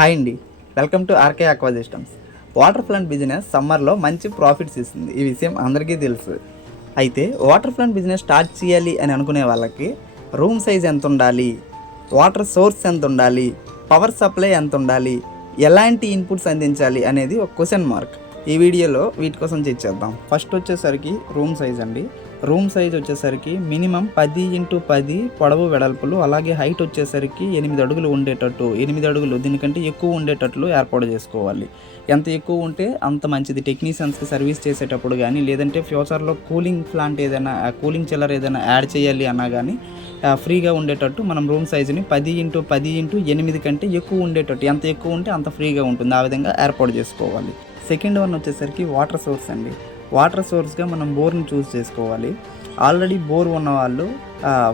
Hi అండి. Welcome to RK aqua systems water plant business సమ్మర్లో మంచి ప్రాఫిట్స్ ఇస్తుంది. ఈ విషయం అందరికీ తెలుసు. అయితే వాటర్ ప్లాంట్ బిజినెస్ స్టార్ట్ చేయాలి అని అనుకునే వాళ్ళకి రూమ్ సైజ్ ఎంత ఉండాలి? వాటర్ సోర్స్ ఎంత ఉండాలి? పవర్ సప్లై ఎంత ఉండాలి? ఎలాంటి ఇన్పుట్స్ అందించాలి అనేది ఒక క్వశ్చన్ మార్క్. ఈ వీడియోలో వీటి కోసం చేద్దాం. ఫస్ట్ వచ్చేసరికి రూమ్ సైజ్ అండి. రూమ్ సైజ్ వచ్చేసరికి మినిమం పది ఇంటూ పది పొడవు వెడల్పులు అలాగే హైట్ వచ్చేసరికి ఎనిమిది అడుగులు ఉండేటట్టు ఎనిమిది అడుగులు దీనికంటే ఎక్కువ ఉండేటట్లు ఏర్పాటు చేసుకోవాలి. ఎంత ఎక్కువ ఉంటే అంత మంచిది. టెక్నీషియన్స్కి సర్వీస్ చేసేటప్పుడు కానీ లేదంటే ఫ్యూచర్లో కూలింగ్ ప్లాంట్ ఏదైనా కూలింగ్ చిల్లర్ ఏదైనా యాడ్ చేయాలి అన్నా కానీ ఫ్రీగా ఉండేటట్టు మనం రూమ్ సైజుని పది ఇంటూ పది ఇంటూ ఎనిమిది కంటే ఎక్కువ ఉండేటట్టు ఎంత ఎక్కువ ఉంటే అంత ఫ్రీగా ఉంటుంది. ఆ విధంగా ఏర్పాటు చేసుకోవాలి. సెకండ్ వన్ వచ్చేసరికి వాటర్ సోర్స్ అండి. వాటర్ సోర్స్గా మనం బోర్ని చూస్ చేసుకోవాలి. ఆల్రెడీ బోర్ ఉన్న వాళ్ళు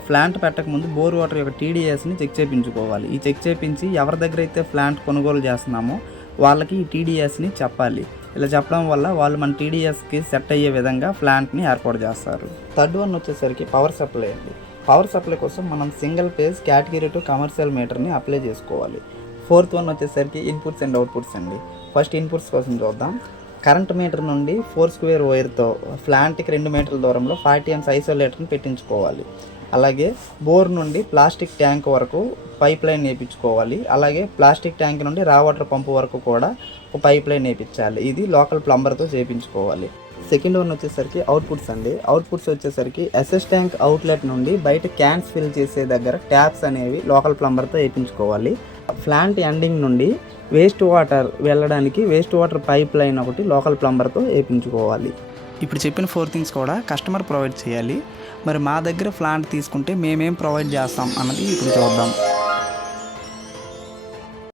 ప్లాంట్ పెట్టకముందు బోర్ వాటర్ యొక్క టీడీఎస్ని చెక్ చేయించుకోవాలి ఈ చెక్ చేయించి ఎవరి దగ్గర అయితే ప్లాంట్ కొనుగోలు చేస్తున్నామో వాళ్ళకి ఈ టీడీఎస్ని చెప్పాలి. ఇలా చెప్పడం వల్ల వాళ్ళు మన టీడీఎస్కి సెట్ అయ్యే విధంగా ప్లాంట్ని ఏర్పాటు చేస్తారు. థర్డ్ వన్ వచ్చేసరికి పవర్ సప్లై అండి. పవర్ సప్లై కోసం మనం single phase category two commercial మీటర్ని apply చేసుకోవాలి. ఫోర్త్ వన్ వచ్చేసరికి ఇన్పుట్స్ అండ్ అవుట్పుట్స్ అండి. ఫస్ట్ ఇన్పుట్స్ కోసం చూద్దాం. కరెంట్ మీటర్ నుండి ఫోర్ స్క్వేర్ వైర్తో ప్లాంట్కి రెండు మీటర్ల దూరంలో ఫార్టీ ఎంస్ ఐసోలేటర్ని పెట్టించుకోవాలి. అలాగే బోర్ నుండి ప్లాస్టిక్ ట్యాంక్ వరకు పైప్ లైన్ వేయించుకోవాలి అలాగే ప్లాస్టిక్ ట్యాంక్ నుండి రా వాటర్ పంపు వరకు కూడా ఒక పైప్ లైన్ వేయించాలి ఇది లోకల్ ప్లంబర్తో చేయించుకోవాలి సెకండ్ వన్ వచ్చేసరికి అవుట్పుట్స్ అండి. అవుట్పుట్స్ వచ్చేసరికి ఎస్ఎస్ ట్యాంక్ అవుట్లెట్ నుండి బయట క్యాన్స్ ఫిల్ చేసే దగ్గర ట్యాప్స్ అనేవి లోకల్ ప్లంబర్తో వేయించుకోవాలి ప్లాంట్ ఎండింగ్ నుండి వేస్ట్ వాటర్ వెళ్ళడానికి వేస్ట్ వాటర్ పైప్ లైన్ ఒకటి లోకల్ ప్లంబర్తో వేయించుకోవాలి ఇప్పుడు చెప్పిన ఫోర్ థింగ్స్ కూడా కస్టమర్ ప్రొవైడ్ చేయాలి. మరి మా దగ్గర ప్లాంట్ తీసుకుంటే మేమేం ప్రొవైడ్ చేస్తాం అన్నది ఇప్పుడు చూద్దాం.